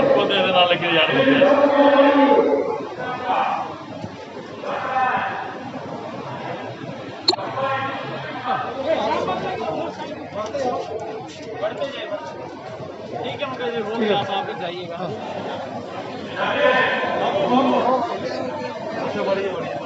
आपको दे देना लेके जाने। ठीक है मुकेश जी, बोलिए आप आगे जाइएगा। बढ़िया बढ़िया।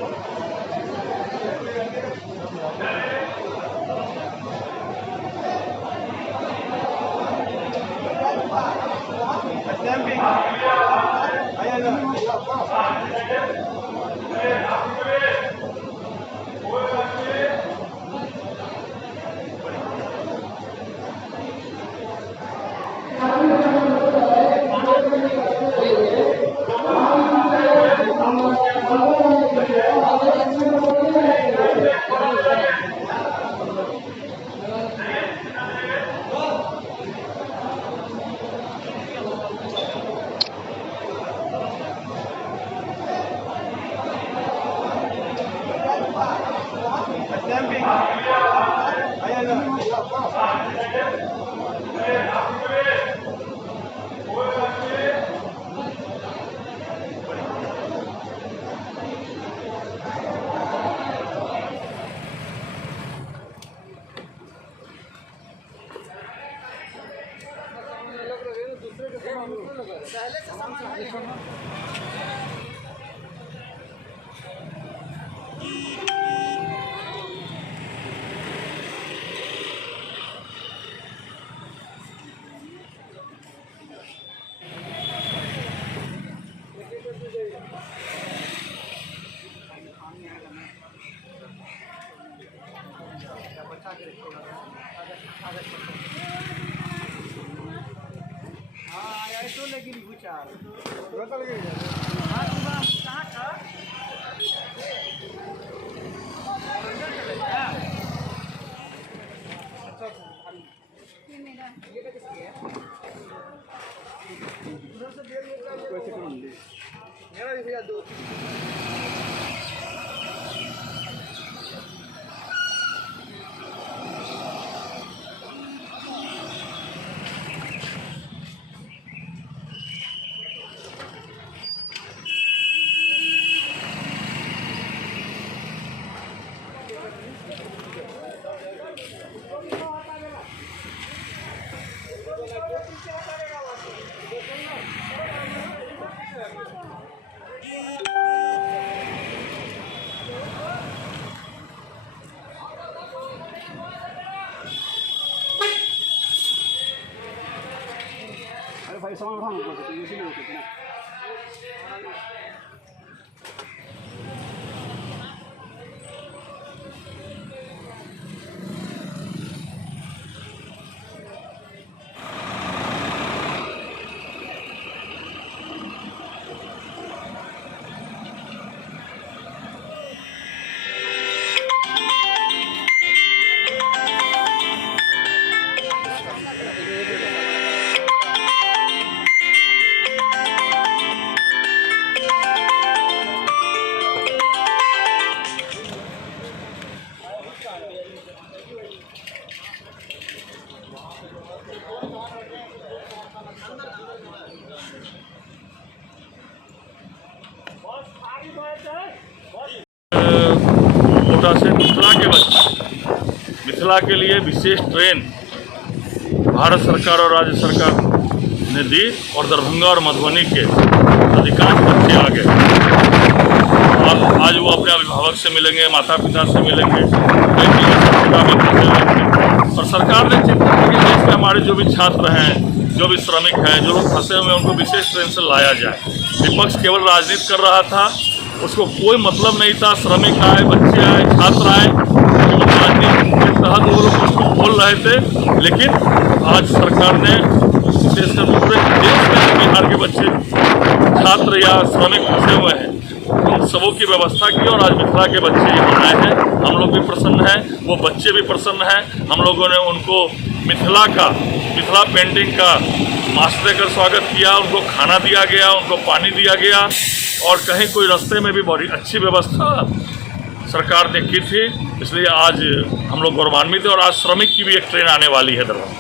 भाई सामान उठाना इसी में कितना कोटा से मिथिला के बच्चे, मिथिला के लिए विशेष ट्रेन भारत सरकार और राज्य सरकार ने दी और दरभंगा और मधुबनी के अधिकांश बच्चे आ गए। और आज वो अपने अभिभावक से मिलेंगे, माता पिता से मिलेंगे, और सरकार ने चिंता की देश में हमारे जो भी छात्र हैं, जो भी श्रमिक हैं, जो लोग फंसे हुए हैं, उनको विशेष ट्रेन से लाया जाए। विपक्ष केवल राजनीति कर रहा था, उसको कोई मतलब नहीं था। श्रमिक आए, बच्चे आए, छात्र आए, राजनीति के तहत वो लोग उसको बोल रहे थे। लेकिन आज सरकार ने विशेषकर पूरे देश में बिहार के बच्चे, छात्र या श्रमिक फंसे हुए हैं, उन सबों की व्यवस्था की और आज मिथिला के बच्चे यहाँ आए हैं। हम लोग भी प्रसन्न हैं, वो बच्चे भी प्रसन्न हैं। हम लोगों ने उनको मिथिला पेंटिंग का मास्क देकर स्वागत किया, उनको खाना दिया गया, उनको पानी दिया गया और कहीं कोई रास्ते में भी बड़ी अच्छी व्यवस्था सरकार ने की थी। इसलिए आज हम लोग गौरवान्वित हैं और आज श्रमिक की भी एक ट्रेन आने वाली है दरभंगा।